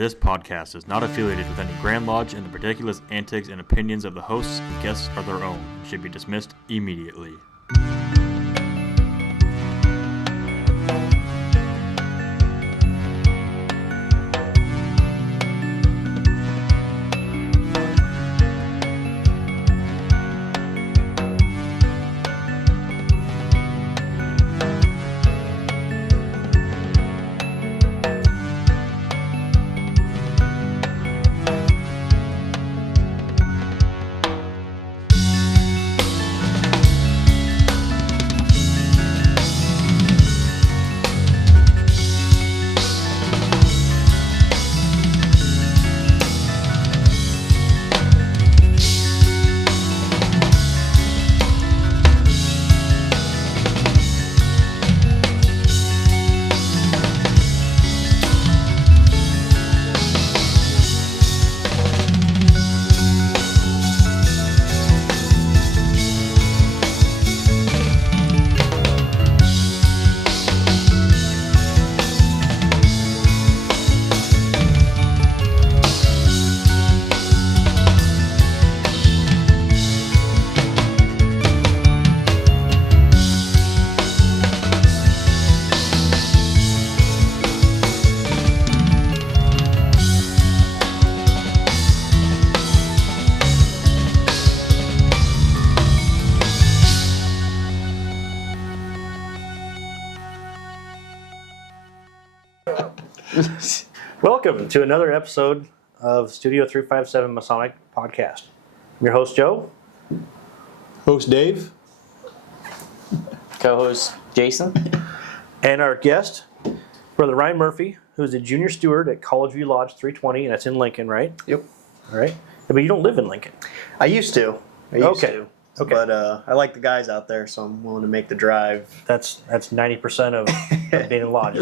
This podcast is not affiliated with any Grand Lodge, and the ridiculous antics and opinions of the hosts and guests are their own and should be dismissed immediately. Welcome to another episode of Studio 357 Masonic Podcast. I'm your host, Joe. Host Dave. Co-host Jason. And our guest, Brother Ryan Murphy, who's a junior steward at College View Lodge 320, and that's in Lincoln, right? Yep. All right. Yeah, but you don't live in Lincoln. I used to. Okay. But I like the guys out there, so I'm willing to make the drive. That's 90% of being in lodge.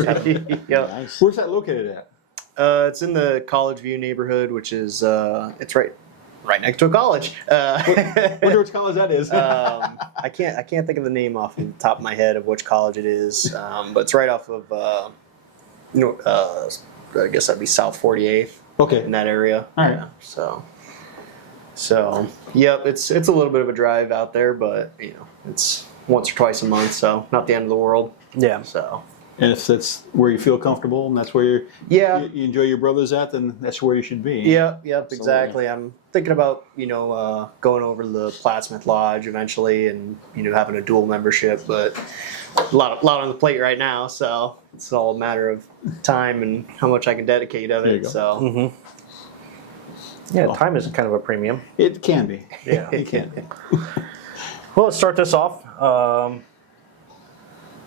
Yeah. Nice. Where's that located at? It's in the College View neighborhood, which is it's right next to a college. Wonder which college that is. I can't think of the name off the top of my head of which college it is, but it's right off of I guess that'd be South 48th Okay. in that area. All right. Yeah. So yep, it's a little bit of a drive out there, but it's once or twice a month, so not the end of the world. Yeah. So And if that's where you feel comfortable and that's where you enjoy your brothers at, then that's where you should be. Yep, exactly. I'm thinking about going over to the Plattsmouth Lodge eventually, and having a dual membership, but a lot on the plate right now, so it's all a matter of time and how much I can dedicate of There you it. go. So Mm-hmm. Yeah, time is kind of a premium. It can be. Yeah. It can be. Well, let's start this off.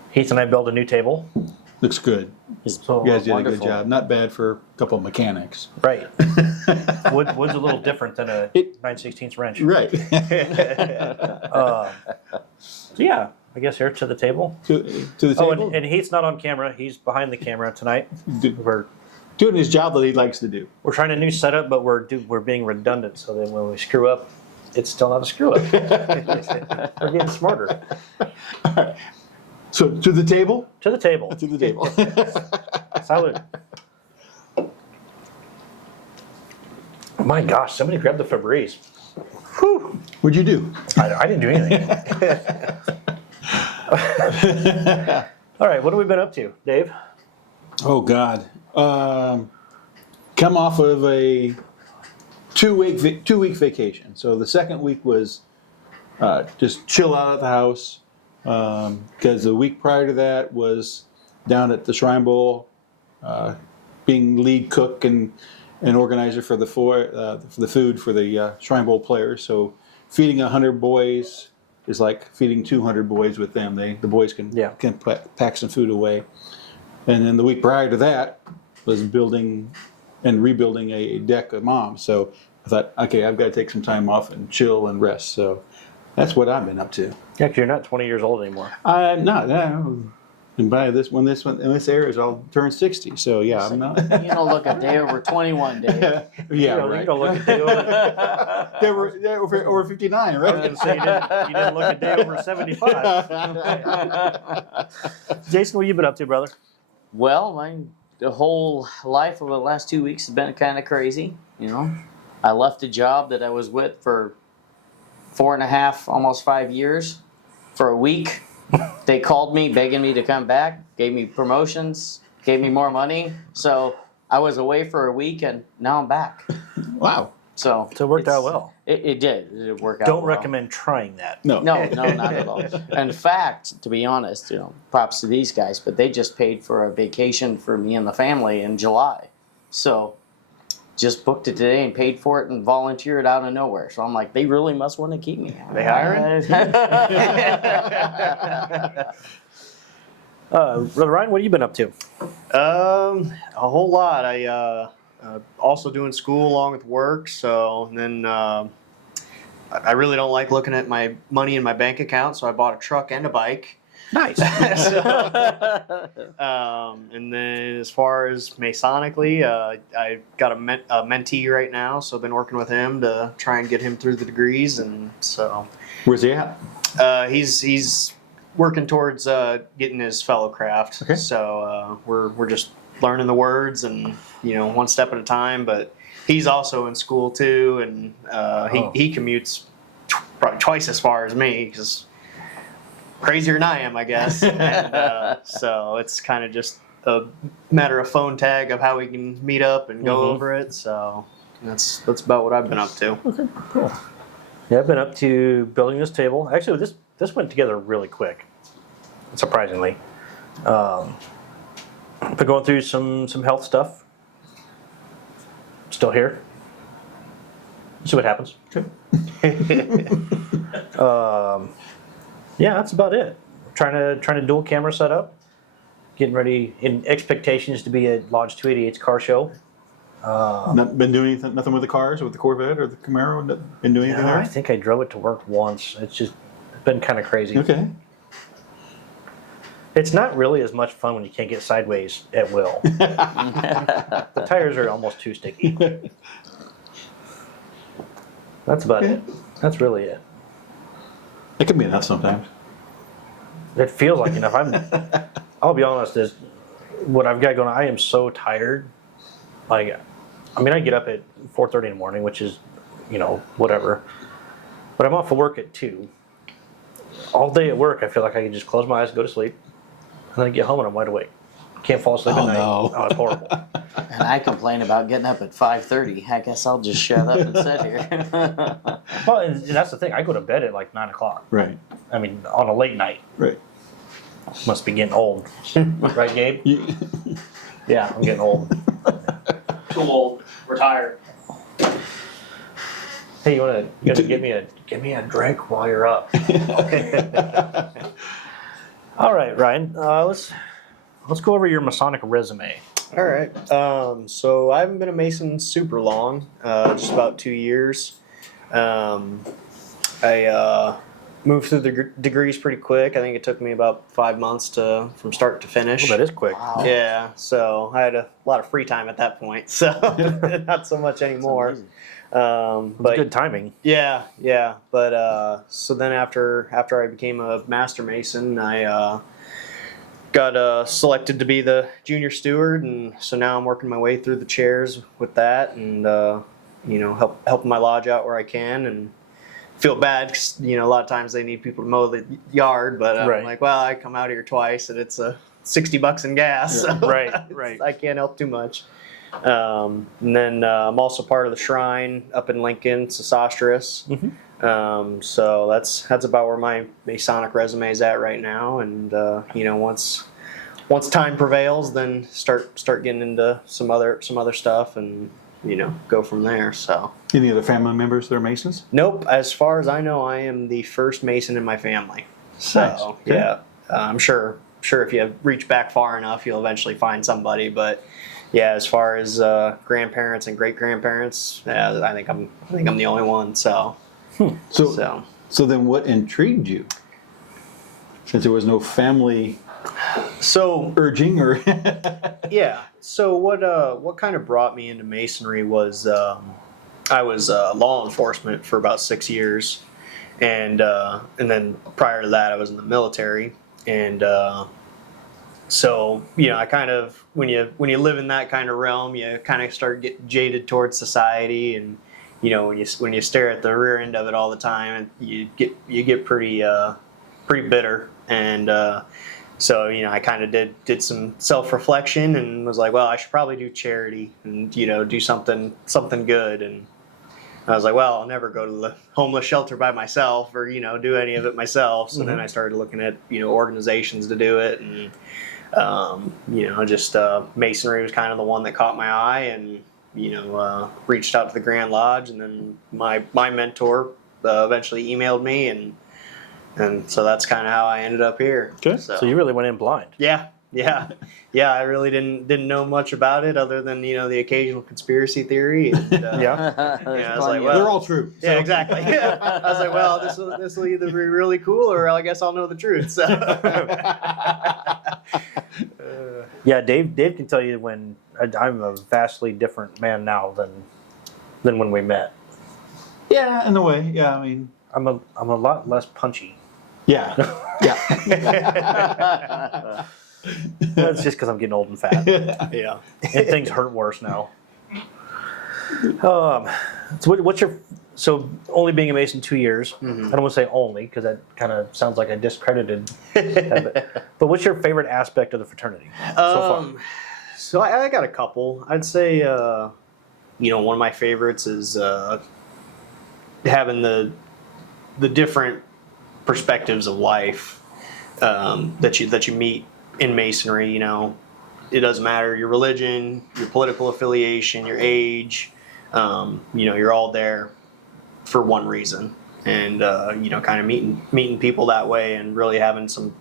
Heath and I built a new table. Looks good. So, You guys did a wonderful. good job. Not bad for a couple of mechanics. Right. Wood's a little different than a 9/16 wrench. Right. So yeah, I guess here to the table. to the Oh, table. and Heath's not on camera. He's behind the camera tonight. We're Doing his job that he likes to do. trying a new setup, but we're being redundant. So then when we screw up, it's still not a screw up. We're getting smarter. All right. So to the table? To the table. To the table. Salute. My gosh, somebody grabbed the Febreze. Whew. What'd you do? I didn't do anything. All right, what have we been up to, Dave? Oh God! Come off of a two-week vacation. So the second week was just chill out at the house, because the week prior to that was down at the Shrine Bowl, being lead cook and organizer for the food for the Shrine Bowl players. So feeding 100 boys is like feeding 200 boys with them. The boys can pack some food away. And then the week prior to that was building and rebuilding a deck of Mom. So I thought, okay, I've got to take some time off and chill and rest. So that's what I've been up to. Yeah, 'cause you're not 20 years old anymore. I'm not. And by this, when this airs, I'll turn 60. So yeah, I'm not. You don't look a day over 21, Dave. Yeah, You right. don't look a day over. They were over 59, I was right? going to say you didn't look a day over 75. Jason, what you been up to, brother? Well, mine the whole life over the last 2 weeks has been kind of crazy. I left a job that I was with for 4.5, almost 5 years, for a week. They called me begging me to come back, gave me promotions, gave me more money. So I was away for a week, and now I'm back. Wow. So it worked out well. It did. It worked out Don't well. recommend trying that. No. No, not at all. In fact, to be honest, props to these guys, but they just paid for a vacation for me and the family in July. So just booked it today and paid for it and volunteered out of nowhere. So I'm like, they really must want to keep me. They hiring? Brother Ryan, what have you been up to? A whole lot. I also doing school along with work. So then I really don't like looking at my money in my bank account. So I bought a truck and a bike. Nice. And then as far as Masonically, I got a mentee right now. So I've been working with him to try and get him through the degrees. And so Where's he at? he's working towards getting his fellow craft. Okay. So we're just learning the words and one step at a time. But he's also in school too, and he commutes probably twice as far as me because crazier than I am, I guess. And, so it's kind of just a matter of phone tag of how we can meet up and go over it. So that's about what I've been up to. Okay, cool. Yeah, I've been up to building this table. Actually, this went together really quick, surprisingly. Been going through some health stuff. Still here. See what happens. Yeah, that's about it. Trying to dual camera setup. Getting ready in expectations to be at Lodge 288's car show. Not been doing anything, nothing with the cars, with the Corvette or the Camaro? Been doing anything I there? think I drove it to work once. It's just been kind of crazy. Okay. It's not really as much fun when you can't get sideways at will. The tires are almost too sticky. That's about it. That's really it. It can be enough sometimes. It feels like enough. I'll be honest, is what I've got going on, I am so tired. Like, I get up at 4:30 in the morning, which is, whatever. But I'm off of work at 2. All day at work, I feel like I can just close my eyes and go to sleep. And then I get home and I'm wide awake. Can't fall asleep at night. No. Oh, it's horrible. And I complain about getting up at 5:30. I guess I'll just shut up and sit here. Well, and that's the thing. I go to bed at like 9 o'clock. Right. On a late night. Right. Must be getting old. Right, Gabe? Yeah, I'm getting old. Too old. Retired. Hey, you wanna give me a drink while you're up? All right, Ryan. Let's go over your Masonic resume. All right. So I haven't been a Mason super long, just about 2 years. I moved through the degrees pretty quick. I think it took me about 5 months from start to finish. Well, that is quick. Wow. Yeah, so I had a lot of free time at that point, so not so much anymore. But Good timing. yeah. But so then after I became a master mason, I got selected to be the junior steward, and so now I'm working my way through the chairs with that, and helping my lodge out where I can, and feel bad because a lot of times they need people to mow the yard, but I'm Right. like, well, I come out here twice, and it's $60 in gas, so Right. I can't help too much. And then I'm also part of the shrine up in Lincoln, Sesostris. So that's about where my Masonic resume is at right now. And once time prevails, then start getting into some other stuff and go from there. So Any other family members that are Masons? nope. As far as I know, I am the first Mason in my family. So Nice. Okay. yeah, I'm sure if you reach back far enough, you'll eventually find somebody. But yeah, as far as grandparents and great grandparents, I think I'm the only one. So So then what intrigued you? Since there was no family urging or yeah. So what kind of brought me into masonry was I was law enforcement for about 6 years, and then prior to that I was in the military, and so I kind of when you live in that kind of realm, you kind of start getting jaded towards society, and when you stare at the rear end of it all the time, you get pretty bitter. And so I kind of did some self reflection and was like, well, I should probably do charity and do something good. And I was like, well, I'll never go to the homeless shelter by myself or do any of it myself. So then I started looking at organizations to do it, and just masonry was kind of the one that caught my eye, and reached out to the Grand Lodge, and then my mentor eventually emailed me, and so that's kind of how I ended up here. Okay. So you really went in blind. Yeah. I really didn't know much about it other than the occasional conspiracy theory. And, Yeah. I was like, well, They're all true. yeah, exactly. I was like, well, this will either be really cool or I guess I'll know the truth. So. Yeah, Dave can tell you when I'm a vastly different man now than when we met. Yeah, in a way. Yeah, I mean, I'm a lot less punchy. yeah. That's just because I'm getting old and fat, Yeah. and things hurt worse now. So only being a Mason 2 years. I don't want to say only because that kind of sounds like I discredited. But what's your favorite aspect of the fraternity so far? So I got a couple. I'd say one of my favorites is having the different perspectives of life that you meet in Masonry. It doesn't matter your religion, your political affiliation, your age. You're all there for one reason, and kind of meeting people that way, and really having some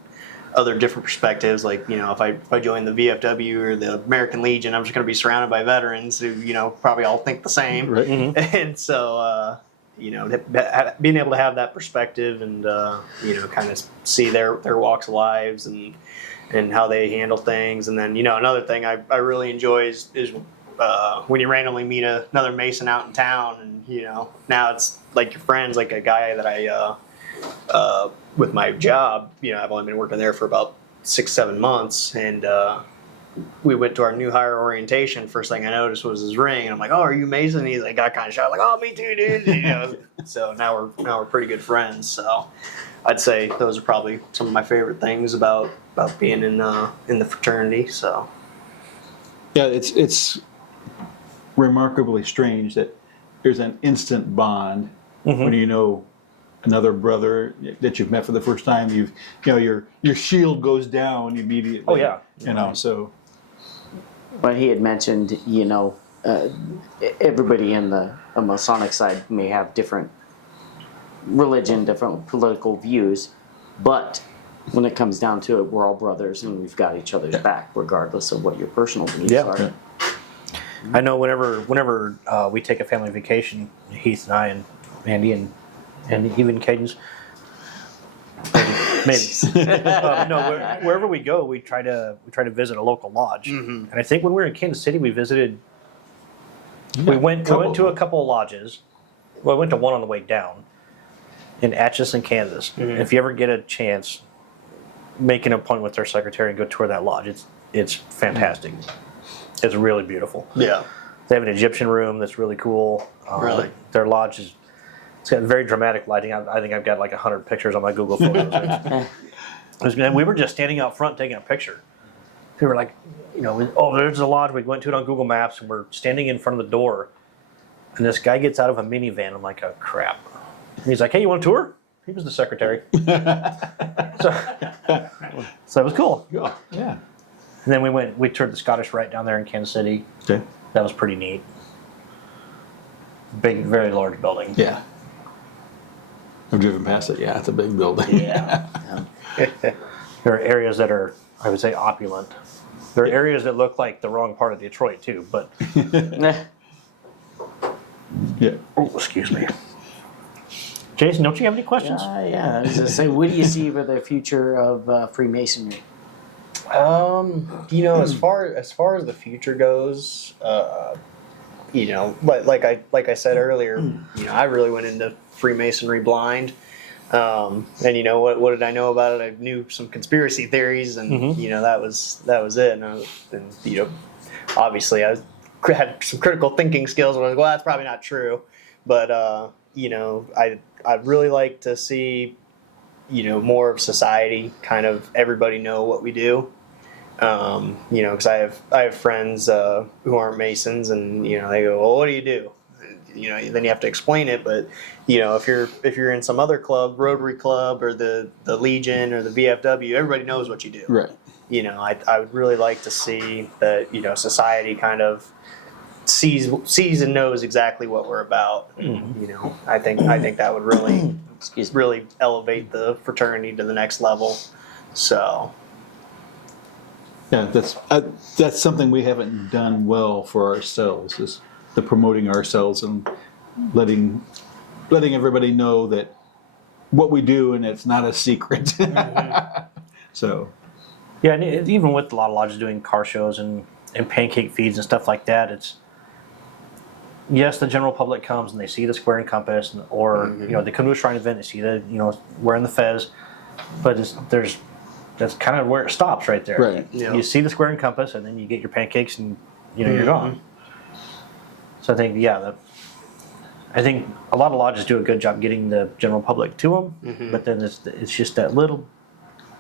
other different perspectives. Like if I join the VFW or the American Legion, I'm just going to be surrounded by veterans who probably all think the same. Right. And so being able to have that perspective and kind of see their walks of lives and how they handle things. And then another thing I really enjoy is when you randomly meet another Mason out in town, and now it's like your friends, like a guy that I with my job, I've only been working there for about 6-7 months, and we went to our new hire orientation. First thing I noticed was his ring, and I'm like, "Oh, are you Mason?" And he's like, got kind of shy, like, "Oh, me too, dude." So now we're pretty good friends. So I'd say those are probably some of my favorite things about being in the fraternity. So Yeah, it's remarkably strange that there's an instant bond when another brother that you've met for the first time. Your shield goes down immediately. Oh yeah. So. But he had mentioned, everybody in the Masonic side may have different religion, different political views, but when it comes down to it, we're all brothers and we've got each other's back, regardless of what your personal beliefs are. Okay. I know whenever we take a family vacation, Heath and I and Andy and even Cadence, maybe. Wherever we go, we try to visit a local lodge. And I think when we were in Kansas City, we visited. We went to a couple of lodges. Well, I went to one on the way down in Atchison, Kansas. If you ever get a chance, make an appointment with their secretary and go tour that lodge. It's fantastic. It's really beautiful. yeah, They have an Egyptian room that's really cool. Really? Their lodge it's got very dramatic lighting. I think I've got like 100 pictures on my Google Photos. And we were just standing out front taking a picture. We were like, there's a lodge. We went to it on Google Maps, and we're standing in front of the door. And this guy gets out of a minivan. I'm like, oh, crap. And he's like, hey, you want a tour? He was the secretary. So it was cool. Yeah. And then we toured the Scottish Rite down there in Kansas City. Okay. That was pretty neat. Big, very large building. Yeah. I've driven past it. Yeah, it's a big building. Yeah. There are areas that are, I would say, opulent. There are areas that look like the wrong part of Detroit too, but Yeah. oh, excuse me. Jason, don't you have any questions? Yeah. I was gonna say, what do you see for the future of Freemasonry? As far as the future goes, like I said earlier, I really went into Freemasonry blind. And you know what did I know about it? I knew some conspiracy theories, and you know that was it. And you know, obviously I had some critical thinking skills. And I was like, well, that's probably not true, but you know, I'd really like to see, you know, more of society, kind of everybody know what we do. You know, because I have friends who aren't Masons, and you know they go, well, what do you do? You know, then you have to explain it. But you know, if you're in some other club, Rotary Club or the Legion or the VFW, everybody knows what you do. Right. You know, I would really like to see that, you know, society kind of sees and knows exactly what we're about. You know, I think that would really really elevate the fraternity to the next level. So. Yeah, that's something we haven't done well for ourselves, is the promoting ourselves and letting everybody know that what we do, and it's not a secret. So, Yeah, and even with a lot of lodges doing car shows and pancake feeds and stuff like that, it's yes, the general public comes and they see the square and compass, or you know, they come to a shrine event, they see the, you know, wearing the fez, but that's kind of where it stops right there. Right. Yeah. You see the square and compass, and then you get your pancakes, and you know you're gone. So I think I think a lot of lodges do a good job getting the general public to them, but then it's just that little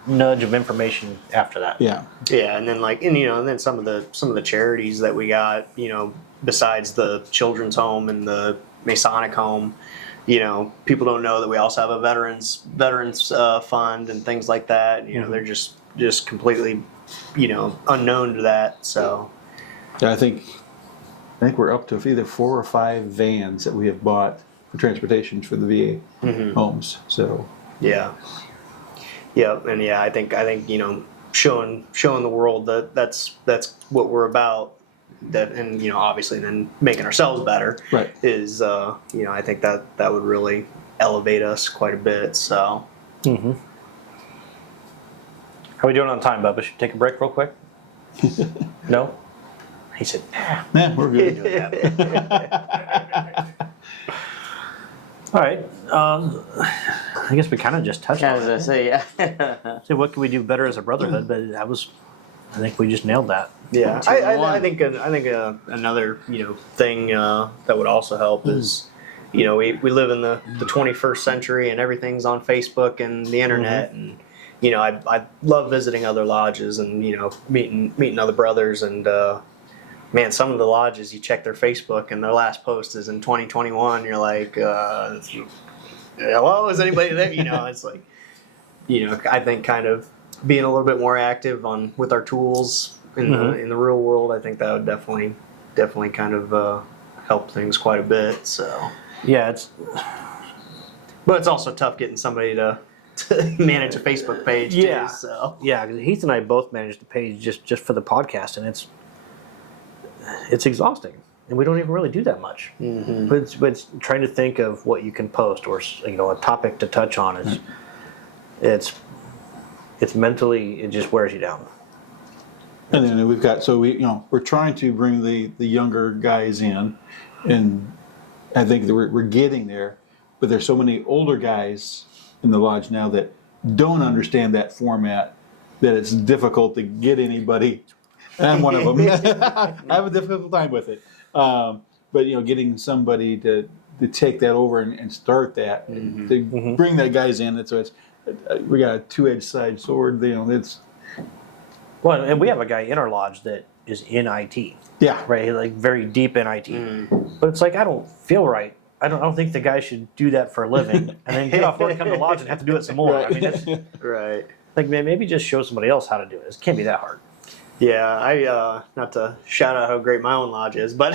nudge of information after that. yeah. Yeah, and then you know, and then some of the charities that we got, you know, besides the children's home and the Masonic home, you know, people don't know that we also have a veterans fund and things like that. You know, they're just completely, you know, unknown to that. So I think we're up to either 4 or 5 vans that we have bought for transportation for the VA homes. So yeah, and yeah, I think you know, showing the world that that's what we're about. That, and you know, obviously then making ourselves better, right, is you know, I think that would really elevate us quite a bit. So How we doing on time, Bubba? Should we take a break real quick? No? He said, nah. yeah, we're good. All right. I guess we kind of just touched on As I it. say, yeah. So what can we do better as a brotherhood? But I think we just nailed that. yeah, Two and I one. think another, you know, thing that would also help is, you know, we live in the 21st century, and everything's on Facebook and the internet, and you know, I love visiting other lodges and, you know, meeting other brothers, and man, some of the lodges, you check their Facebook and their last post is in 2021. You're like, hello, is anybody there? You know, it's like, you know, I think kind of being a little bit more active with our tools in the real world, I think that would definitely kind of help things quite a bit. So Yeah, but it's also tough getting somebody to manage a Facebook page Yeah. too. So yeah. 'Cause Heath and I both managed the page just for the podcast, and it's exhausting, and we don't even really do that much. But it's trying to think of what you can post, or you know, a topic to touch on is it's mentally, it just wears you down. And then we've got, so we're trying to bring the younger guys in, and I think that we're getting there, but there's so many older guys in the lodge now that don't understand that format, that it's difficult to get anybody. And I'm one of them. I have a difficult time with it. But you know, getting somebody to take that over and start that, and to bring that guys in. So it's we got a two-edged side sword. You know, it's Well, and we have a guy in our lodge that is in IT. yeah, Right, he's like very deep in IT. But it's like, I don't feel right. I don't think the guy should do that for a living and then get off work, come to the lodge, and have to do it some more. I mean, it's right. like, man, maybe just show somebody else how to do it. It can't be that hard. Yeah, I not to shout out how great my own lodge is, but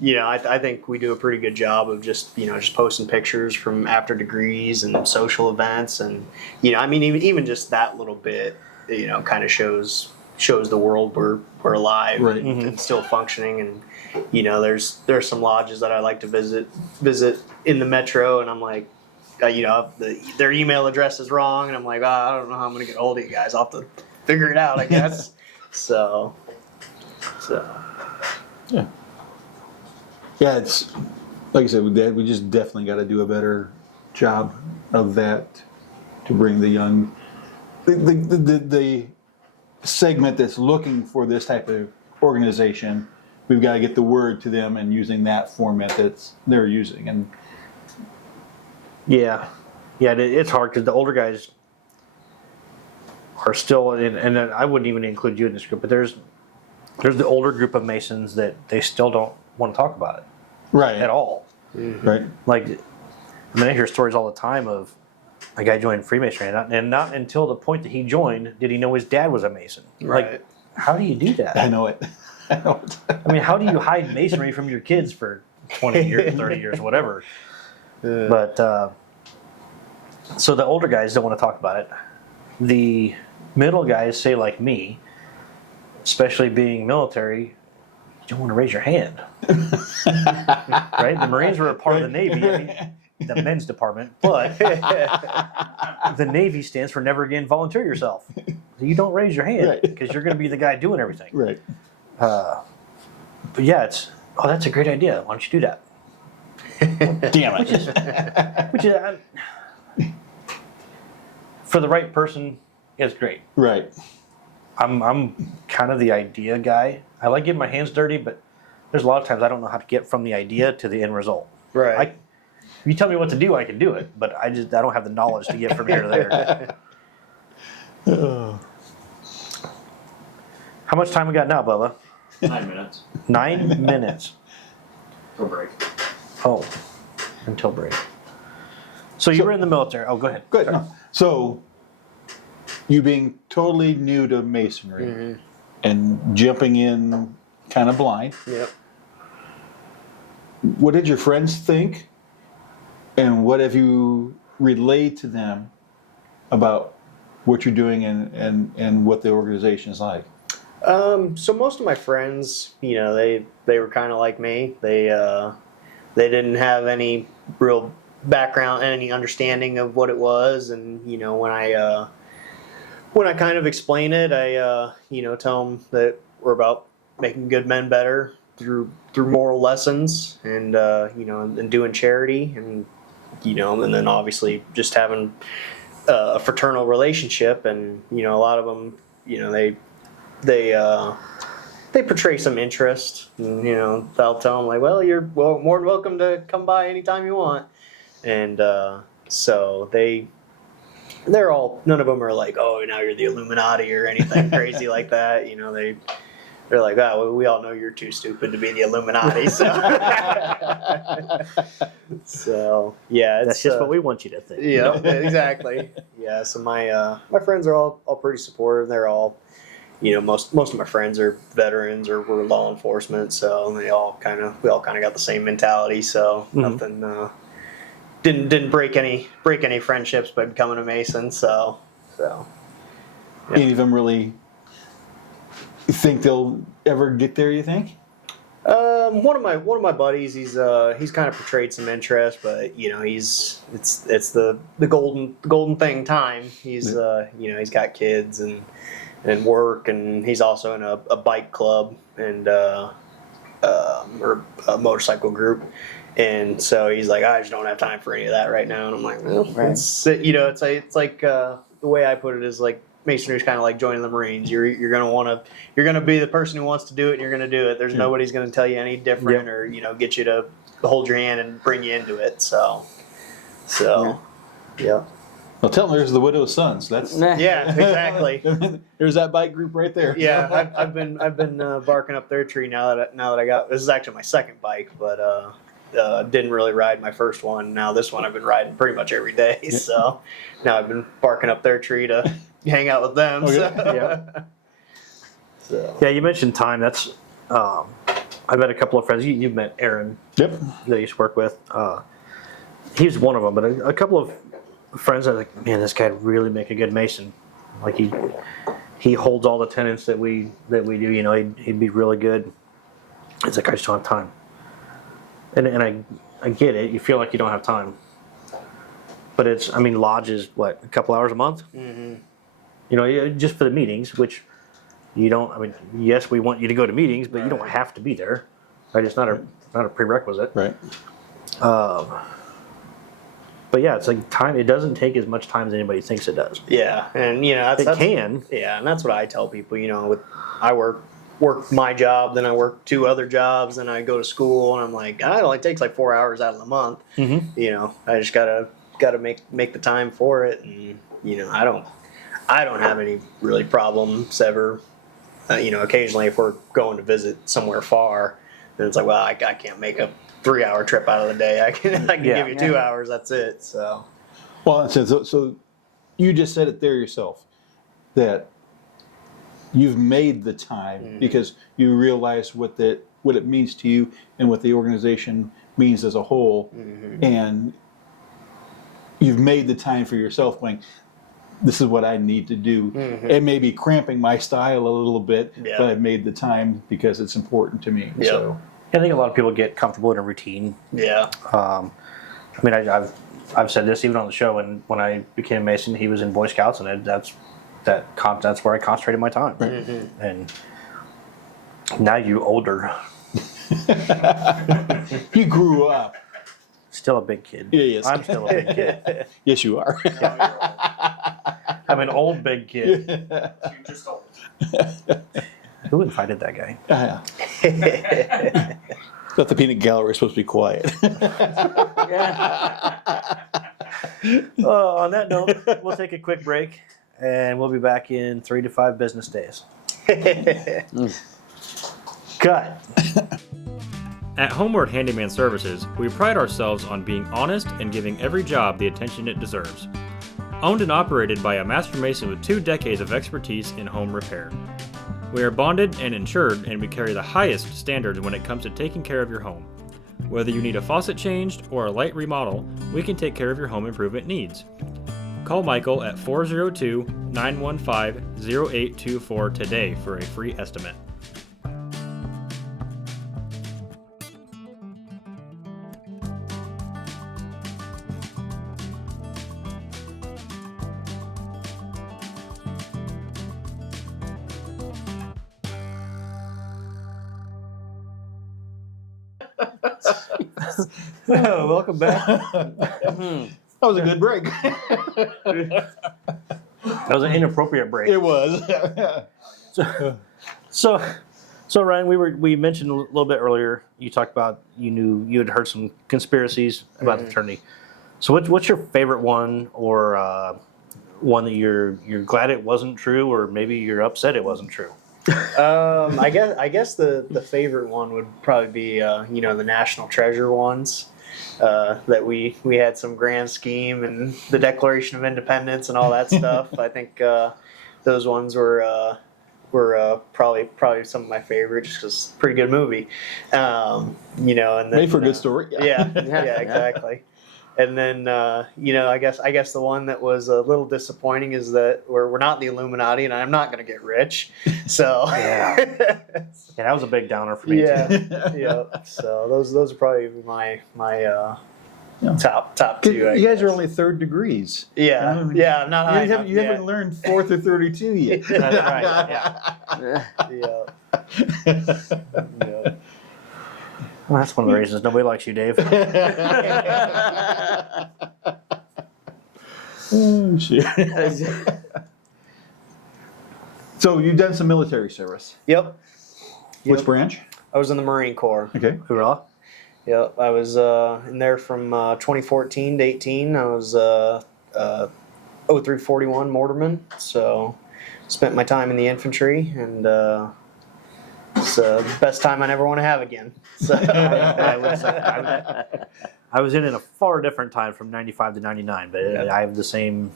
you know, I think we do a pretty good job of just posting pictures from after degrees and social events, and you know, I mean, even just that little bit, you know, kind of shows the world we're alive, Right. and still functioning. And you know, there's some lodges that I like to visit in the metro, and I'm like, you know, their email address is wrong, and I'm like, I don't know how I'm gonna get a hold of you guys. I'll have to figure it out, I guess. so yeah. It's like I said, we just definitely got to do a better job of that to bring the young, the segment that's looking for this type of organization. We've got to get the word to them and using that format that they're using. And Yeah, it's hard because the older guys are still, and I wouldn't even include you in this group, but there's the older group of Masons that they still don't want to talk about it right at all. right. Like, I mean, I hear stories all the time of a guy joined Freemasonry, and not until the point that he joined did he know his dad was a Mason. Right. Like, how do you do that? I know it. I know it. I mean, how do you hide Masonry from your kids for 20 years, 30 years, whatever? But, so the older guys don't want to talk about it. The middle guys say, like me, especially being military, you don't want to raise your hand. Right? The Marines were a part of the Navy, I mean, the men's department, but the Navy stands for never again volunteer yourself. So you don't raise your hand because you're going to be the guy doing everything. Right. But yeah, that's a great idea. Why don't you do that? Damn it. Which is for the right person, it's great. Right. I'm kind of the idea guy. I like getting my hands dirty, but there's a lot of times I don't know how to get from the idea to the end result. Right. If you tell me what to do, I can do it, but I don't have the knowledge to get from here to there. How much time we got now, Bubba? 9 minutes. 9 minutes. Go break. Oh, until break. So you were in the military. Oh, go ahead. Good. No. So, you being totally new to Masonry and jumping in kind of blind, Yep. what did your friends think? And what have you relayed to them about what you're doing and what the organization is like? So most of my friends, you know, they were kind of like me. They didn't have any real background, any understanding of what it was, and you know, when I kind of explain it, I you know, tell them that we're about making good men better through moral lessons, and you know, and doing charity, and you know, and then obviously just having a fraternal relationship, and you know, a lot of them, you know, they portray some interest, and you know, I'll tell them like, well, you're more than welcome to come by anytime you want, and so they're all, none of them are like, oh, now you're the Illuminati or anything crazy like that, you know, they're like, oh, well, we all know you're too stupid to be the Illuminati, so so yeah, it's, That's just what we want you to think. yeah, exactly. Yeah, so my friends are all pretty supportive. They're all, you know, most of my friends are veterans or were law enforcement, so we all kind of got the same mentality. So nothing didn't break any friendships by becoming a Mason. So yeah. Any of them really think they'll ever get there, you think? One of my buddies, he's kind of portrayed some interest, but you know, it's the golden thing time. He's you know, he's got kids and work, and he's also in a bike club and or a motorcycle group, and so he's like, I just don't have time for any of that right now. And I'm like, well, it's, you know, it's like the way I put it is like, Masonry is kind of like joining the Marines. You're gonna be the person who wants to do it, and you're gonna do it. There's nobody's gonna tell you any different, or you know, get you to hold your hand and bring you into it. So yeah. Well, tell them there's the widow's sons. That's Yeah, exactly. there's that bike group right there. Yeah, I've been barking up their tree now that I got, this is actually my second bike, but didn't really ride my first one. Now this one I've been riding pretty much every day. So now I've been barking up their tree to hang out with them. Okay. So. Yeah, you mentioned time. That's I met a couple of friends. You've met Aaron. Yep. That I used to work with. He's one of them, but a couple of friends are like, man, this guy would really make a good Mason. Like he holds all the tenets that we do. You know, he'd be really good. It's like, I just don't have time. And I get it. You feel like you don't have time. But it's, I mean, lodge is what, a couple hours a month? Mm-hmm. You know, just for the meetings, which you don't, I mean, yes, we want you to go to meetings, but you don't have to be there. Right? It's not a prerequisite. Right. But But yeah, it's like time. It doesn't take as much time as anybody thinks it does. Yeah, and It that's can. yeah, and that's what I tell people. I work my job, then I work 2 other jobs, then I go to school, and I'm like, it only takes like 4 hours out of the month. Mm-hmm. I just gotta make the time for it, and I don't have any really problems ever. Occasionally if we're going to visit somewhere far, then it's like, well, I can't make a 3-hour trip out of the day. I can give you 2 hours. That's it. So. Well, so you just said it there yourself, that you've made the time because you realize what it means to you and what the organization means as a whole, and you've made the time for yourself, going, this is what I need to do. It may be cramping my style a little bit, but I've made the time because it's important to me. Yep. So I think a lot of people get comfortable in a routine. Yeah. I mean, I've said this even on the show, and when I became a Mason, he was in Boy Scouts, and that's where I concentrated my time. And now you older, you grew up. still a big kid. Yeah, yes. I'm still a big kid. Yes, you are. I'm an old big kid. Just old. Who invited that guy? Thought the peanut gallery was supposed to be quiet. On that note, we'll take a quick break, and we'll be back in 3 to 5 business days. Cut. At Homeward Handyman Services, we pride ourselves on being honest and giving every job the attention it deserves. Owned and operated by a master mason with 2 decades of expertise in home repair. We are bonded and insured, and we carry the highest standards when it comes to taking care of your home. Whether you need a faucet changed or a light remodel, we can take care of your home improvement needs. Call Michael at 402-915-0824 today for a free estimate. Welcome back. That was a good break. That was an inappropriate break. It was. So Ryan, we mentioned a little bit earlier. You talked about you had heard some conspiracies about the fraternity. So what's your favorite one, or one that you're glad it wasn't true, or maybe you're upset it wasn't true? I guess the favorite one would probably be the National Treasure ones. That we had some grand scheme and the Declaration of Independence and all that stuff. I think those ones were probably some of my favorites, just 'cause it's a pretty good movie. And then, Made for a good story. Yeah, exactly. And then I guess the one that was a little disappointing is that we're not the Illuminati, and I'm not going to get rich. So Yeah, that was a big downer for me too. yeah. So those are probably my top 2. You guys are only 3rd degrees. Yeah, I'm not high enough You haven't learned 4th or 32 yet. That's right. Yeah. Yeah. Well, that's one of the reasons nobody likes you, Dave. Oh, shit. So you've done some military service. Yep. Which branch? I was in the Marine Corps. Okay. Hoorah. Yep. I was in there from 2014 to 18. I was 0341 Mortarman. So spent my time in the infantry, and it's the best time I never want to have again. So I was in a far different time from 95 to 99, but I have the same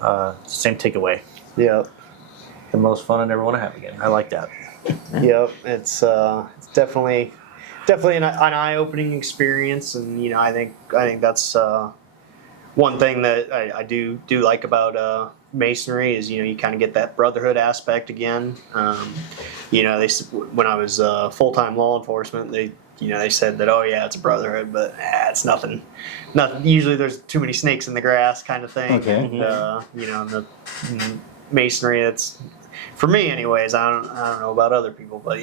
takeaway. Yep. The most fun I never want to have again. I like that. Yep. It's definitely an eye-opening experience, and I think that's one thing that I do like about masonry is you kind of get that brotherhood aspect again. When I was full-time law enforcement, they said that, oh yeah, it's a brotherhood, but it's nothing. Usually there's too many snakes in the grass kind of thing. Okay. And, in masonry, that's, for me anyways, I don't know about other people, but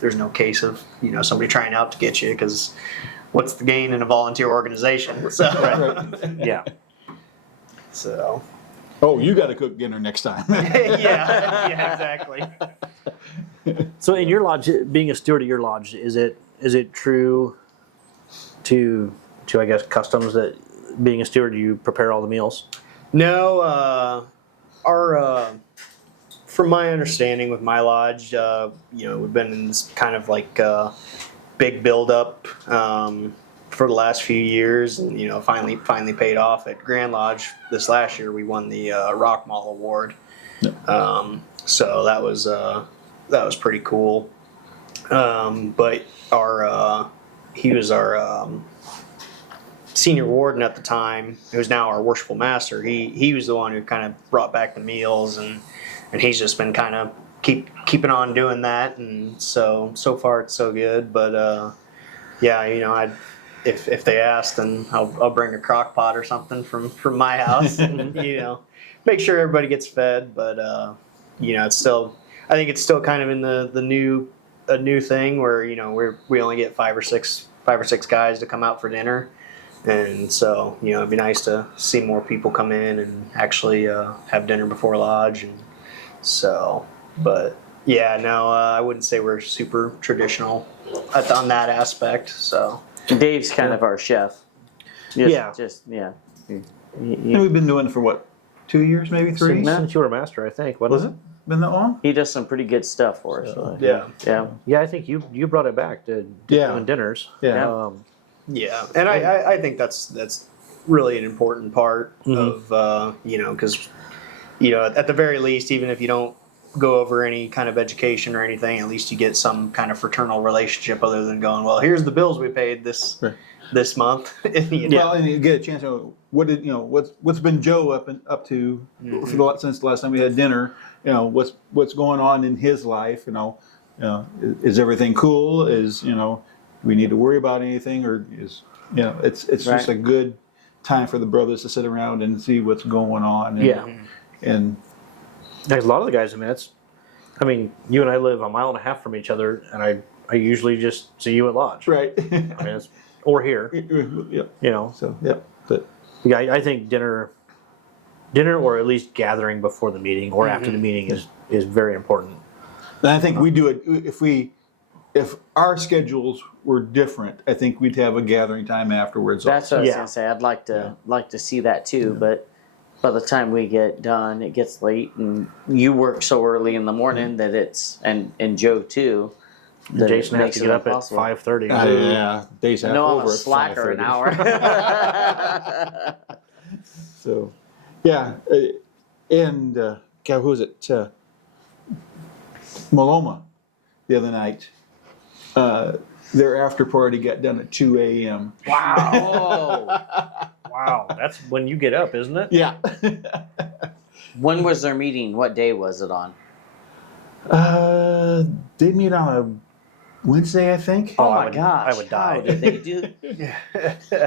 there's no case of somebody trying out to get you, because what's the gain in a volunteer organization? So, Yeah. so Oh, you got to cook dinner next time. yeah, exactly. So in your lodge, being a steward at your lodge, is it true to I guess customs that being a steward you prepare all the meals? No, our from my understanding with my lodge, we've been in this kind of like big buildup for the last few years, and finally paid off at Grand Lodge. This last year, we won the Rock Mall Award, so that was pretty cool. But he was our senior warden at the time, who's now our worshipful master. He was the one who kind of brought back the meals, and he's just been kind of keeping on doing that, and so far it's so good. But if they ask, then I'll bring a crock pot or something from my house, and make sure everybody gets fed. But it's still, I think it's still kind of in the new thing where we only get five or six guys to come out for dinner. And so, it'd be nice to see more people come in and actually have dinner before lodge. And so, but yeah, no, I wouldn't say we're super traditional on that aspect. So Dave's kind of our chef. Yeah. And we've been doing it for what, 2 years, maybe 3? Since you were a master, I think. Was it? Been that long? He does some pretty good stuff for us. So, yeah. Yeah, I think you brought it back to doing dinners. Yeah. Yeah, and I think that's really an important part of because at the very least, even if you don't go over any kind of education or anything, at least you get some kind of fraternal relationship other than going, well, here's the bills we paid this month. Well, and you get a chance to what's been Joe up to since the last time we had dinner. What's going on in his life. Is everything cool? Do we need to worry about anything, or it's just a good time for the brothers to sit around and see what's going on. And there's a lot of the guys. You and I live 1.5 miles from each other, and I usually just see you at lodge. right. Or here. Yeah. So yeah, but Yeah, I think dinner, or at least gathering before the meeting or after the meeting is very important. and I think we do it if our schedules were different. I think we'd have a gathering time afterwards. That's what I was Yeah. gonna say. I'd like to see that too, but by the time we get done, it gets late, and you work so early in the morning that it's and Joe too. That Jason it has makes to it get up at impossible. 5:30. Yeah, days half No, I'm over a at slacker an 5:30. hour. So, yeah, and God, who was it? Maloma, the other night. Their after party got done at 2 a.m. Wow. Wow, that's when you get up, isn't it? Yeah. When was their meeting? What day was it on? They meet on a Wednesday, I think. Oh, I my would- gosh. I would How die. did they do?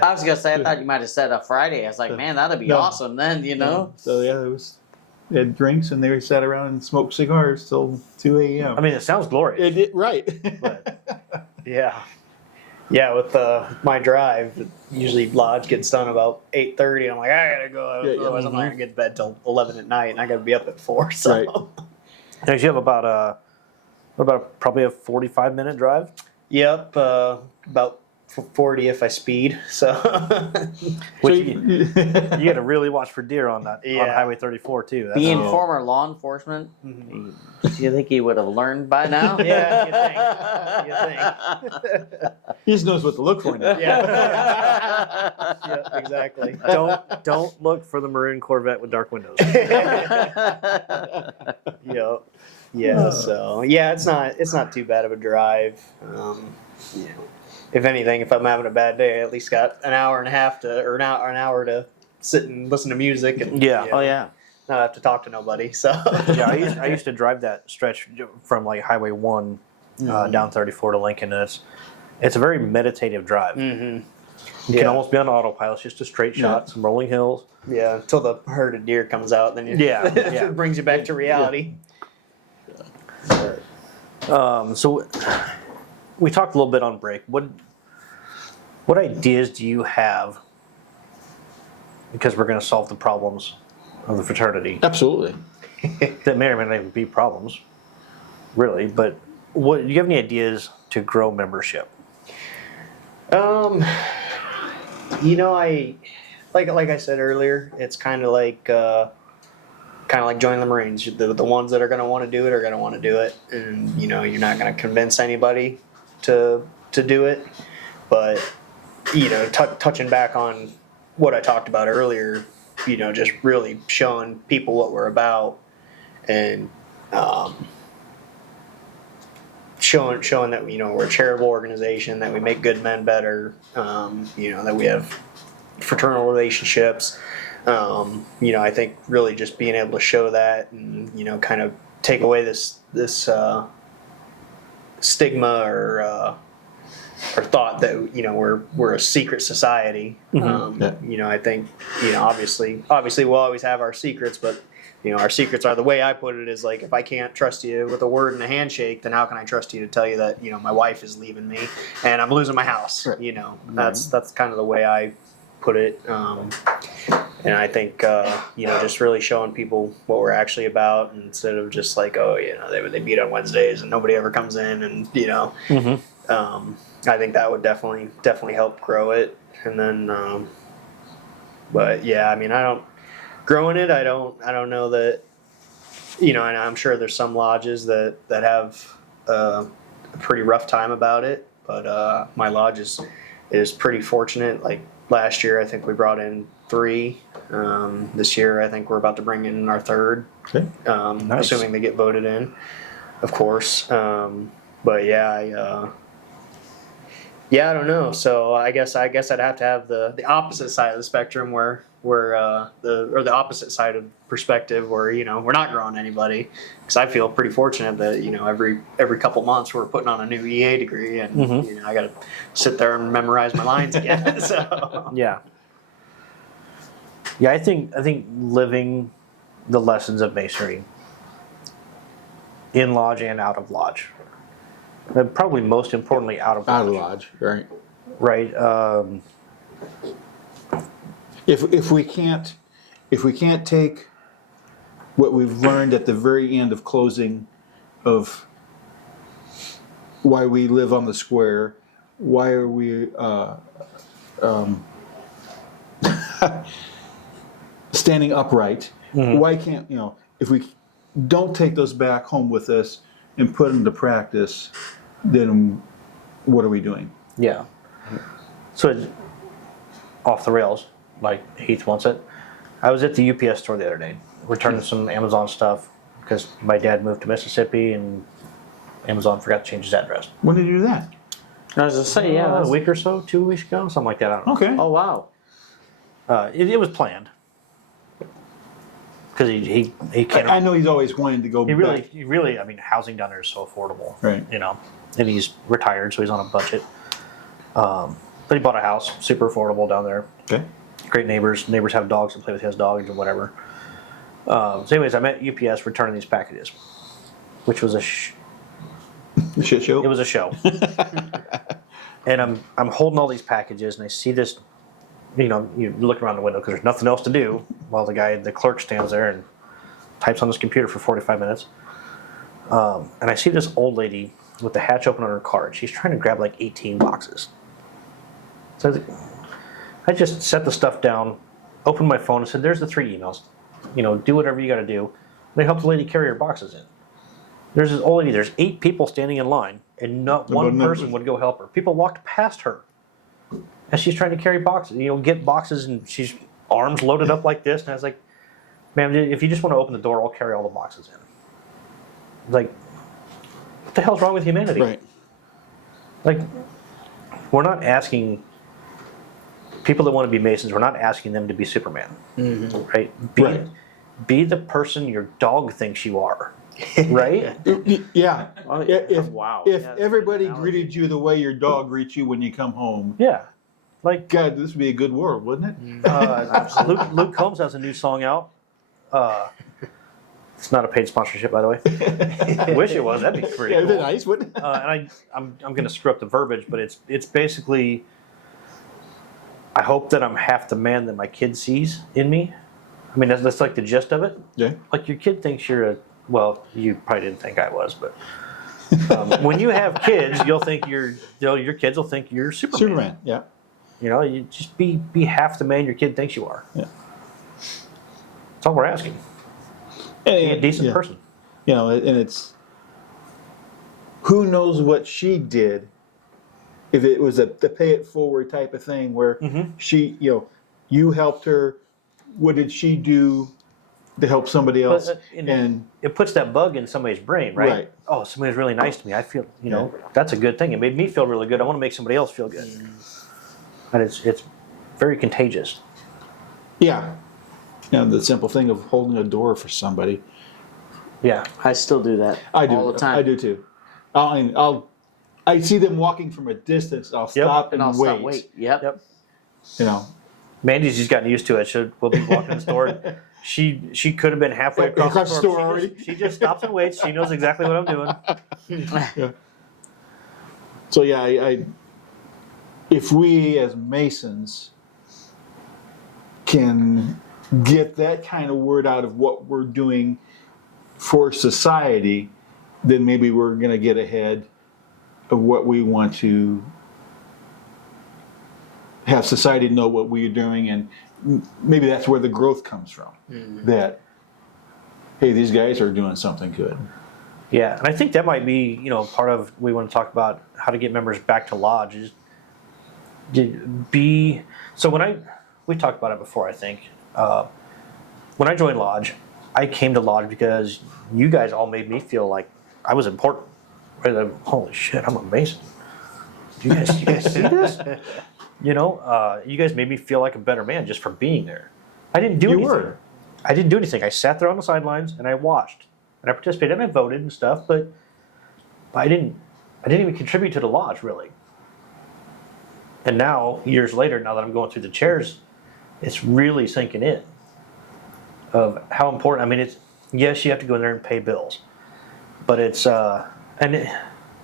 I was gonna say I thought you might have said a Friday. I was like, man, that'd be No. awesome then, So yeah, they had drinks and they sat around and smoked cigars till 2 a.m. It sounds glorious. Right. Yeah. Yeah, with my drive, usually lodge gets done about 8:30. I'm like, I gotta go, Yeah, otherwise I'm not gonna get to bed till 11 at night, and I gotta be up at 4. So, Right. Next, you have about probably a 45-minute drive. Yep, about 40 if I speed. So, Which you got to really watch for deer on that on Yeah. Highway 34 too. That's Being Oh. former law enforcement, do you think he would have learned by now? Yeah, you think. He just knows what to look for now. Yeah, exactly. don't look for the maroon Corvette with dark windows. Yep. Yeah. So yeah, it's not too bad of a drive. If anything, if I'm having a bad day, I at least got an hour and a half an hour to sit and listen to music and Yeah. Oh yeah. not have to talk to nobody. So Yeah, I used to drive that stretch from like Highway 1 down 34 to Lincoln, and it's a very meditative drive. Mhm. You can almost be on autopilot. It's just a straight shot, some rolling hills. Yeah, until the herd of deer comes out, then Yeah. it brings you back to reality. So we talked a little bit on break. What ideas do you have? Because we're going to solve the problems of the fraternity Absolutely. that may or may not even be problems, really. But what do you have any ideas to grow membership? I like I said earlier, it's kind of like joining the Marines. The ones that are going to want to do it are going to want to do it, and you're not going to convince anybody to do it. But touching back on what I talked about earlier, just really showing people what we're about, and showing that we're a charitable organization, that we make good men better, that we have fraternal relationships. I think really just being able to show that, and kind of take away this stigma or thought that we're a secret society. I think obviously we'll always have our secrets, but our secrets are, the way I put it is like, if I can't trust you with a word and a handshake, then how can I trust you to tell you that my wife is leaving me and I'm losing my house? Right. That's kind of the way I put it. And I think just really showing people what we're actually about, instead of just like, they meet on Wednesdays and nobody ever comes in, and I think that would definitely help grow it. And then but yeah, I don't growing it, I don't know that, and I'm sure there's some lodges that have a pretty rough time about it, but my lodge is pretty fortunate. Like last year, I think we brought in 3. This year, I think we're about to bring in our 3rd. Okay. Nice. Assuming they get voted in, of course. But yeah, I don't know. So I guess I'd have to have the opposite side of the spectrum, where the opposite side of perspective, where we're not growing anybody, because I feel pretty fortunate that every couple months we're putting on a new EA degree, and I got to sit there and memorize my lines again. So Yeah. I think living the lessons of masonry in lodge and out of lodge, but probably most importantly out of lodge. Out of lodge, right? Right. If we can't take what we've learned at the very end of closing, of why we live on the square, why are we standing upright? Why can't if we don't take those back home with us and put them to practice, then what are we doing? Yeah. So it's off the rails, like Heath wants it. I was at the UPS store the other day, returning some Amazon stuff, because my dad moved to Mississippi and Amazon forgot to change his address. When did you do that? I was gonna say, yeah. A week or so, 2 weeks ago, something like that. I don't know. Okay. Oh wow. It was planned, because he can't. I know he's always wanted to go. He back. really. I mean, housing down there is so affordable. Right. And he's retired, so he's on a budget. But he bought a house, super affordable down there. Okay. Great neighbors. Neighbors have dogs to play with his dogs or whatever. So anyways, I'm at UPS returning these packages, which was The shit show. it was a show. And I'm holding all these packages, and I see this. You look around the window because there's nothing else to do, while the clerk stands there and types on his computer for 45 minutes. And I see this old lady with the hatch open on her cart. She's trying to grab like 18 boxes. So I just set the stuff down, opened my phone, and said, "There's the 3 emails. Do whatever you got to do." They helped the lady carry her boxes in. There's this old lady. There's 8 people standing in line, and not one person would go help her. People walked past her as she's trying to carry boxes. Get boxes, and she's arms loaded up like this. And I was like, "Ma'am, if you just want to open the door, I'll carry all the boxes in." Like, what the hell's wrong with humanity? Right. Like, we're not asking people that want to be Masons, we're not asking them to be Superman. Right? Right. Be the person your dog thinks you are. Right? Yeah. Oh, yeah. If Wow. if Yeah, that's a everybody good analogy. greeted you the way your dog greets you when you come home, Yeah. Like, God, this would be a good world, wouldn't it? Luke Combs has a new song out. It's not a paid sponsorship, by the way. Wish it was. That'd be pretty Yeah, cool. it'd be nice, wouldn't it? And I'm going to screw up the verbiage, but it's basically I hope that I'm half the man that my kid sees in me. I mean, that's like the gist of it. Yeah. Like your kid thinks you're a, well, you probably didn't think I was, but when you have kids, you'll think your kids will think you're Superman. Superman. Yeah. You know, you just be half the man your kid thinks you are. Yeah. That's all we're asking. Be a decent person. You know, and it's who knows what she did. If it was the pay it forward type of thing where she, you helped her, what did she do to help somebody else? And it puts that bug in somebody's brain, right? Right. Oh, somebody's really nice to me. I feel, that's a good thing. It made me feel really good. I want to make somebody else feel good. And it's very contagious. Yeah. The simple thing of holding a door for somebody. Yeah. I still do that I do. all the time. I do too. I see them walking from a distance. I'll stop and I'll wait. stop, wait. Yep. Mandy's just gotten used to it. We'll be walking in the store. She could have been halfway across the store already. She just stops and waits. She knows exactly what I'm doing. Yeah. So if we as Masons can get that kind of word out of what we're doing for society, then maybe we're going to get ahead of what we want to have society know what we're doing, and maybe that's where the growth comes from. That, hey, these guys are doing something good. Yeah, and I think that might be, part of, we want to talk about how to get members back to Lodge. So we talked about it before, I think. When I joined Lodge, I came to Lodge because you guys all made me feel like I was important. Right? Holy shit, I'm a Mason. Do you guys see this? You guys made me feel like a better man just for being there. I didn't do anything. I didn't do anything. I sat there on the sidelines and I watched and I participated and I voted and stuff, but I didn't even contribute to the Lodge really. And now, years later, now that I'm going through the chairs, it's really sinking in of how important. I mean, yes, you have to go in there and pay bills, but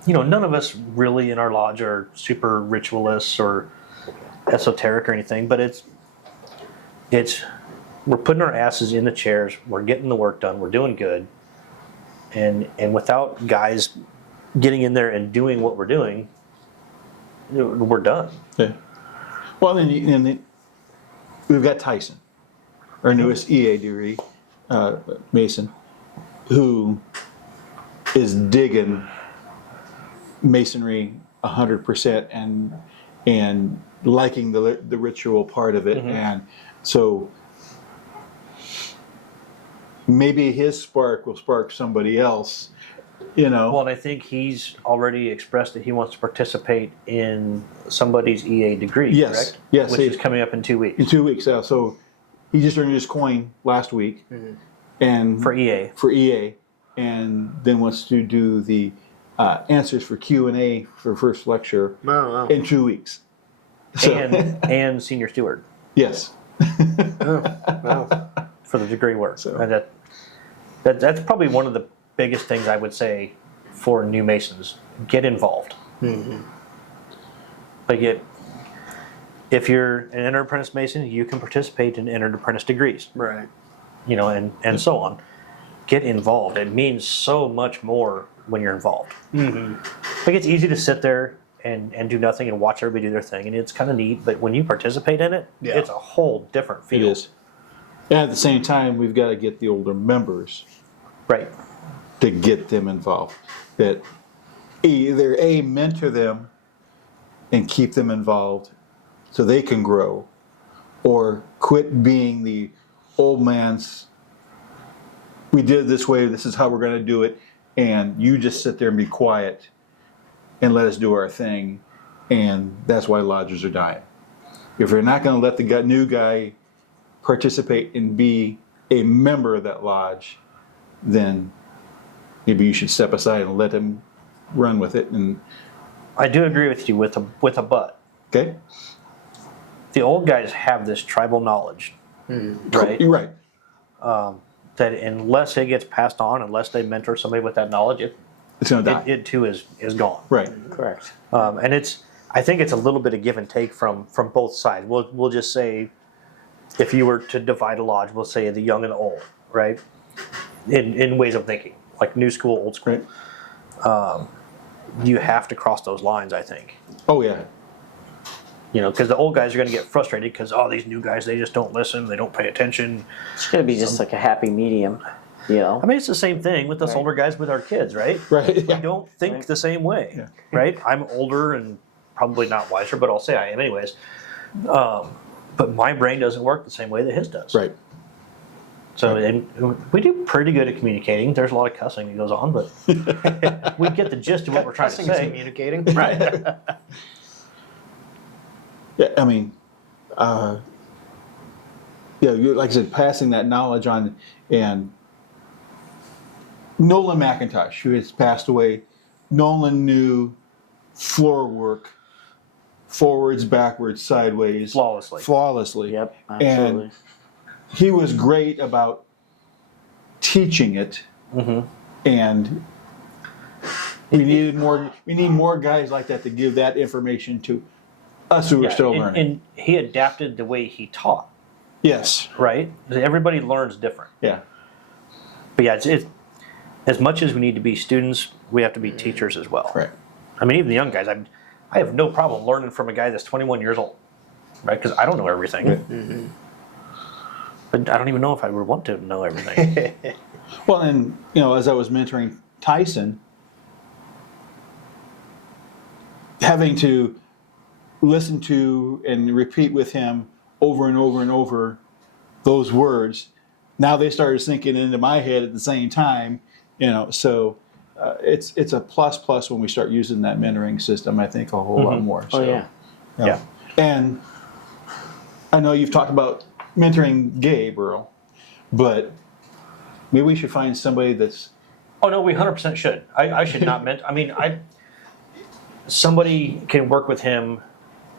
none of us really in our Lodge are super ritualists or esoteric or anything, but we're putting our asses in the chairs, we're getting the work done, we're doing good, and without guys getting in there and doing what we're doing, we're done. Yeah. Well, then we've got Tyson, our newest EA degree Mason, who is digging Masonry 100% and liking the ritual part of it, and so maybe his spark will spark somebody else. Well, and I think he's already expressed that he wants to participate in somebody's EA degree, correct? Yes. Which is coming up in 2 weeks. In 2 weeks, so he just earned his coin last week, and For EA. And then wants to do the answers for Q&A for first lecture in 2 weeks. So, and senior steward. Yes. For the degree work. So. And that's probably one of the biggest things I would say for new Masons. Get involved. If you're an entered apprentice Mason, you can participate in entered apprentice degrees. Right. And so on. Get involved. It means so much more when you're involved. It's easy to sit there and do nothing and watch everybody do their thing, and it's kind of neat, but when you participate in it, it's a whole different feel. It is. And at the same time, we've got to get the older members to get them involved. That either mentor them and keep them involved so they can grow, or quit being the old man's, we did it this way, this is how we're going to do it, and you just sit there and be quiet and let us do our thing, and that's why lodges are dying. If you're not going to let the new guy participate and be a member of that lodge, then maybe you should step aside and let him run with it. And I do agree with you with a but. okay, The old guys have this tribal knowledge, right? You're right. That unless it gets passed on, unless they mentor somebody with that knowledge, It's going to die. it too is gone. Right. Correct. And I think it's a little bit of give and take from both sides. We'll just say, if you were to divide a lodge, we'll say the young and the old, right? In ways of thinking, like new school, old school. Right. You have to cross those lines, I think. Oh yeah. Because the old guys are going to get frustrated because these new guys, they just don't listen, they don't pay attention. It's gonna be just like a happy medium, I mean, it's the same thing with us Right. older guys with our kids, right? Right. We Yeah. don't think Right. the same way, Yeah. right? I'm older and probably not wiser, but I'll say I am anyways. But my brain doesn't work the same way that his does. Right. So and we do pretty good at communicating. There's a lot of cussing that goes on, but we get the gist of what we're trying to Cussing is say. communicating. Right. Yeah. I mean, you like I said, passing that knowledge on, and Nolan McIntosh, who has passed away, Nolan knew floor work, forwards, backwards, sideways, Flawlessly. Yep, absolutely. And he was great about teaching it, and we need more guys like that to give that information to us who are still learning. And he adapted the way he taught, Yes. right? Everybody learns different. Yeah. But yeah, it's as much as we need to be students, we have to be teachers as well. Right. I mean, even the young guys, I have no problem learning from a guy that's 21 years old, right? Because I don't know everything. Right. But I don't even know if I would want to know everything. Well, and as I was mentoring Tyson, having to listen to and repeat with him over and over and over those words, now they started sinking into my head at the same time. So it's a plus when we start using that mentoring system. I think a whole lot more. Oh So, yeah. Yeah. And I know you've talked about mentoring Gabe, Earl, but maybe we should find somebody that's Oh no, we 100% should. I should not mentor. I mean, somebody can work with him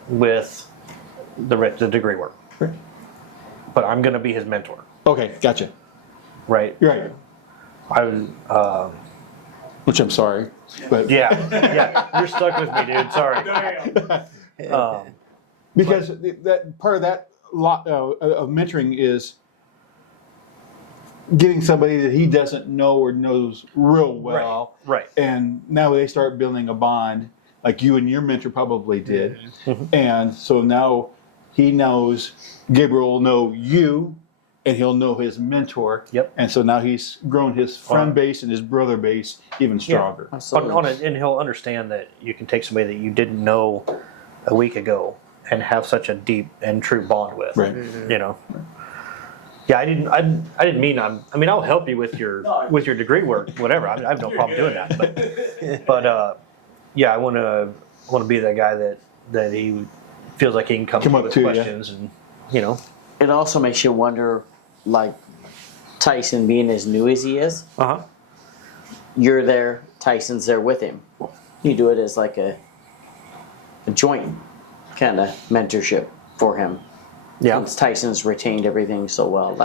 with the degree work, but I'm going to be his mentor, okay. Gotcha. right? You're right. Which I'm sorry, but Yeah, you're stuck with me, dude. Sorry. because that part of that lot of mentoring is getting somebody that he doesn't know or knows real well, Right. and now they start building a bond like you and your mentor probably did, and so now he knows Gabriel will know you, and he'll know his mentor. Yep. And so now he's grown his friend base and his brother base even stronger. Absolutely. And he'll understand that you can take somebody that you didn't know a week ago and have such a deep and true bond with. Right. Yeah, I didn't mean I mean, I'll help you with your degree work, whatever. I have no problem doing that. But yeah, I want to be that guy that he feels like he can come Come to up with to, yeah. questions and It also makes you wonder, like Tyson being as new as he is, you're there, Tyson's there with him. You do it as like a joint kind of mentorship for him. Yeah. Since Tyson's retained everything so well.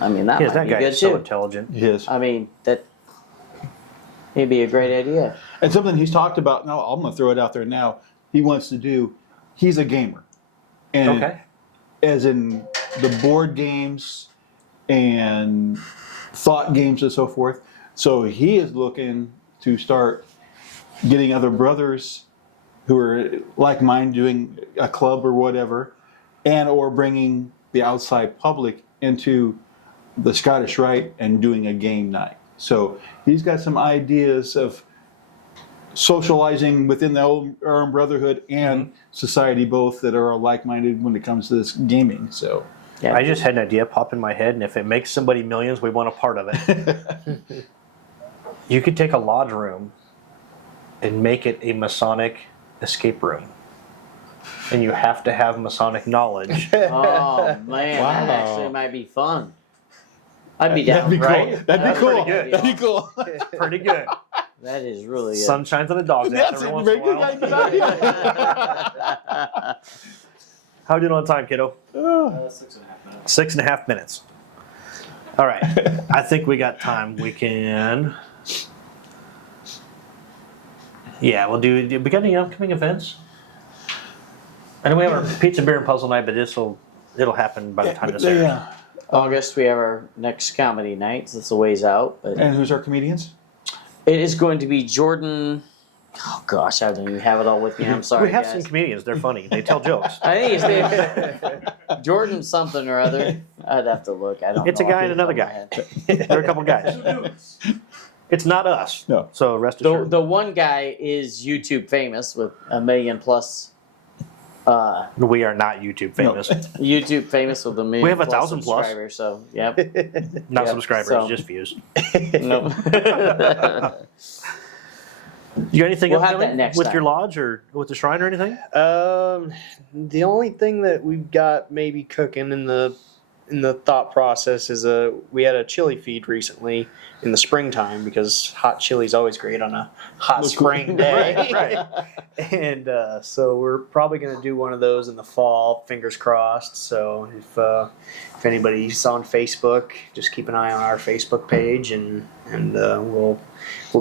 I mean, that Yes, might that be guy good is so too. intelligent. He is. I mean, that may be a great idea. And something he's talked about, now I'm going to throw it out there now, he wants to do, he's a gamer. And Okay. as in the board games and thought games and so forth. So he is looking to start getting other brothers who are like mine doing a club or whatever, and or bringing the outside public into the Scottish Rite and doing a game night. So he's got some ideas of socializing within the our own brotherhood and society both that are like-minded when it comes to this gaming. So Yeah. I just had an idea pop in my head, and if it makes somebody millions, we want a part of it. You could take a lodge room and make it a Masonic escape room. And you have to have Masonic knowledge. Oh man, Wow. that actually might be fun. I'd be down. that'd be cool. right? That'd be That's cool. pretty good. That'd be cool. Pretty good. That is really good. Sun shines on the dog's ass That's every a once very in a good while. idea. How are you doing on time, kiddo? 6.5 minutes. All right. I think we got time. We can. Yeah, we'll do. We got any upcoming events? And then we have our pizza, beer, and puzzle night, but it'll happen by the time this airs. Yeah. August, we have our next comedy night. It's a ways out, but And who's our comedians? it is going to be Jordan. Oh gosh, I don't even have it all with me. I'm sorry, We have guys. some comedians. They're funny. They tell jokes. I think his name Jordan something or other. I'd have to look. I don't. It's a know guy off and the another top of my guy. head. There are a couple guys. It's not us. No. So rest The assured. the one guy is YouTube famous with 1 million plus. We are not YouTube famous. YouTube famous with 1 million. We have plus 1,000 plus. subscribers. So yep. Not Yep, subscribers, so- just views. Nope. You got anything We'll have upcoming that next with time. your lodge or with the shrine or anything? The only thing that we've got maybe cooking in the thought process is we had a chili feed recently in the springtime because hot chili is always great on a hot spring day. Right. And so we're probably going to do one of those in the fall, fingers crossed. So if anybody's on Facebook, just keep an eye on our Facebook page, and we'll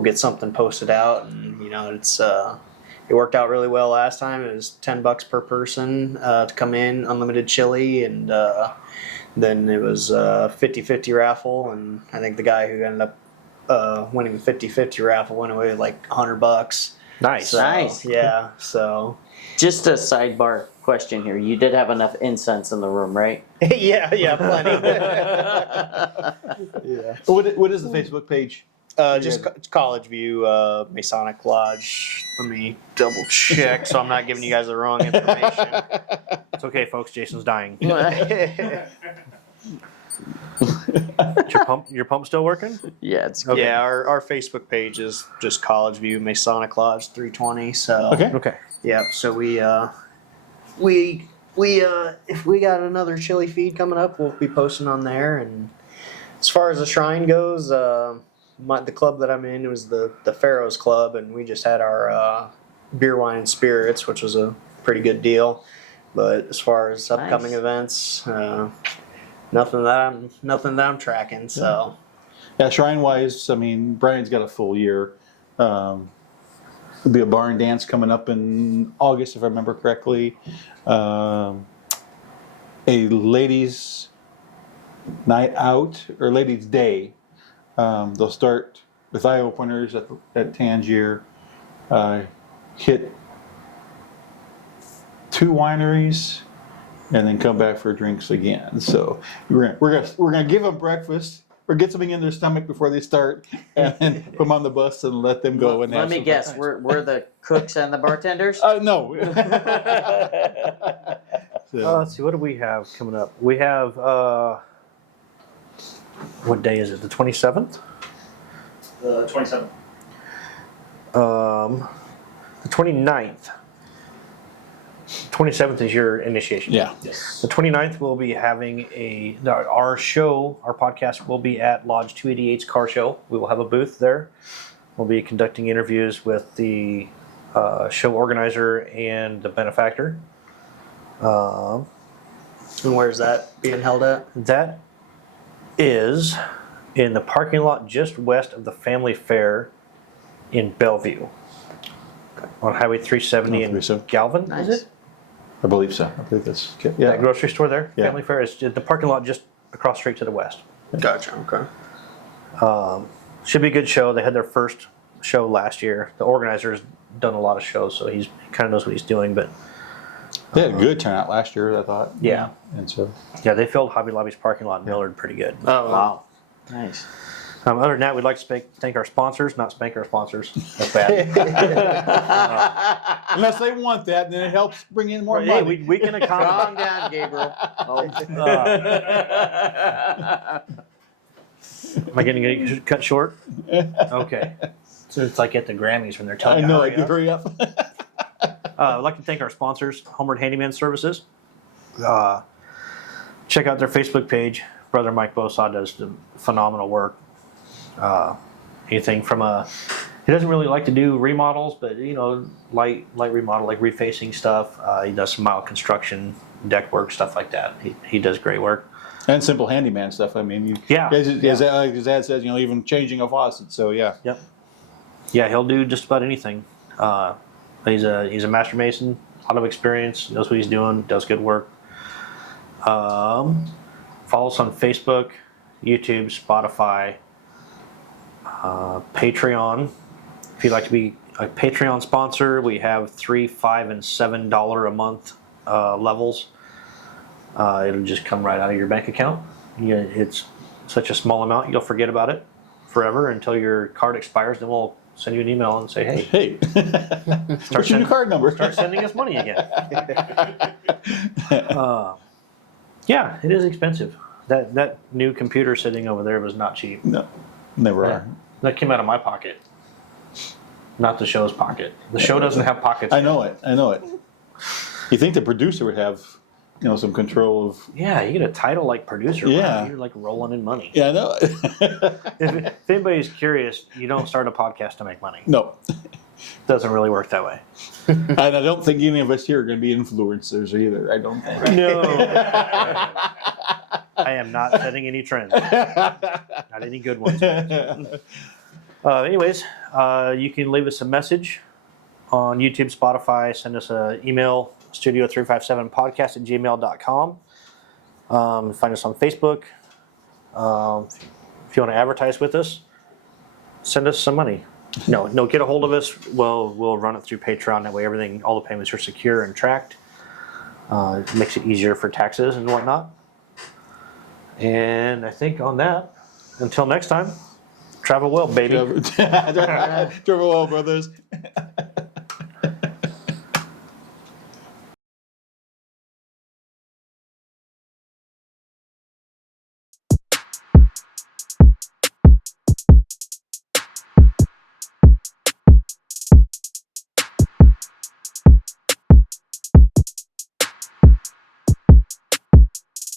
get something posted out. And it worked out really well last time. It was $10 per person to come in, unlimited chili, and then it was a 50-50 raffle, and I think the guy who ended up winning the 50-50 raffle went away with like $100. Nice. So, Nice. Yeah. So. Just a sidebar question here. You did have enough incense in the room, right? yeah, plenty. Yeah. What is the Facebook page? Just College View Masonic Lodge. Let me double check so I'm not giving you guys the wrong information. It's okay, folks. Jason's dying. Yeah, Is your pump still working? Yeah, it's Okay. our Facebook page is just College View Masonic Lodge 320. So Okay. Okay. yeah, so we if we got another chili feed coming up, we'll be posting on there. And as far as the shrine goes, the club that I'm in was the Pharaohs Club, and we just had our beer, wine, and spirits, which was a pretty good deal. But as far as upcoming Nice. events, nothing that I'm tracking. So Yeah, shrine wise, I mean, Brian's got a full year. There'll be a barn dance coming up in August, if I remember correctly. A ladies' night out or ladies' day. They'll start with eye openers at Tangier. Hit 2 wineries, and then come back for drinks again. So we're gonna give them breakfast or get something in their stomach before they start, and then put them on the bus and let them go. And Let have me some guess. fun. We're the cooks and the bartenders. No. So, Let's see. What do we have coming up? We have what day is it? The 27th. The 27th. The 29th. 27th is your initiation. yeah. Yes. The 29th, we'll be having our show, our podcast will be at Lodge 288's car show. We will have a booth there. We'll be conducting interviews with the show organizer and the benefactor. and where's that being held at? That is in the parking lot just west of the Family Fair in Bellevue. On Highway 370 in 370. Galvin, Nice. is it? I believe so. I believe that's That yeah. grocery store there, Yeah. Family Fair, is the parking lot just across street to the west. Gotcha. Okay. Should be a good show. They had their first show last year. The organizer's done a lot of shows, so he kind of knows what he's doing. But They had a good turnout last year, I thought. yeah, And so yeah, they filled Hobby Lobby's parking lot in Millard pretty good. Oh Wow. Nice. Other than that, we'd like to thank our sponsors, not spank our sponsors. That's bad. unless they want that, then it helps bring in more Hey, money. we can Calm accommodate. down, Gabriel. Oh. Am I getting cut short? Okay. So it's like at the Grammys when they're I telling you know. to Hurry up. I'd like to thank our sponsors, Homeward Handyman Services. Check out their Facebook page. Brother Mike Bosaw does the phenomenal work. Anything from he doesn't really like to do remodels, but light remodel, like refacing stuff. He does some mild construction, deck work, stuff like that. He does great work. And simple handyman stuff. I mean, Yeah. As his ad says, even changing a faucet. So yeah. Yep. Yeah, he'll do just about anything. He's a master mason, lot of experience, knows what he's doing, does good work. Follow us on Facebook, YouTube, Spotify, Patreon. If you'd like to be a Patreon sponsor, we have $3, $5, and $7 a month levels. It'll just come right out of your bank account. It's such a small amount, you'll forget about it forever until your card expires. Then we'll send you an email and say, hey, What's your new card number? start sending us money again. Yeah, it is expensive. That new computer sitting over there was not cheap. No, never are. That came out of my pocket, not the show's pocket. The show doesn't have pockets. I know it. You think the producer would have, some control of? Yeah, you get a title like producer. Yeah. Wow, you're like rolling in money. Yeah, I know it. If anybody's curious, you don't start a podcast to make money. No, Doesn't really work that way. and I don't think any of us here are going to be influencers either. I don't think. No. I am not setting any trends. Not any good ones. Anyways, you can leave us a message on YouTube, Spotify. Send us an email, studio357podcast@gmail.com. Find us on Facebook. If you want to advertise with us, send us some money. No, get a hold of us. We'll run it through Patreon. That way, all the payments are secure and tracked. It makes it easier for taxes and whatnot. And I think on that, until next time, travel well, baby. Travel well, brothers.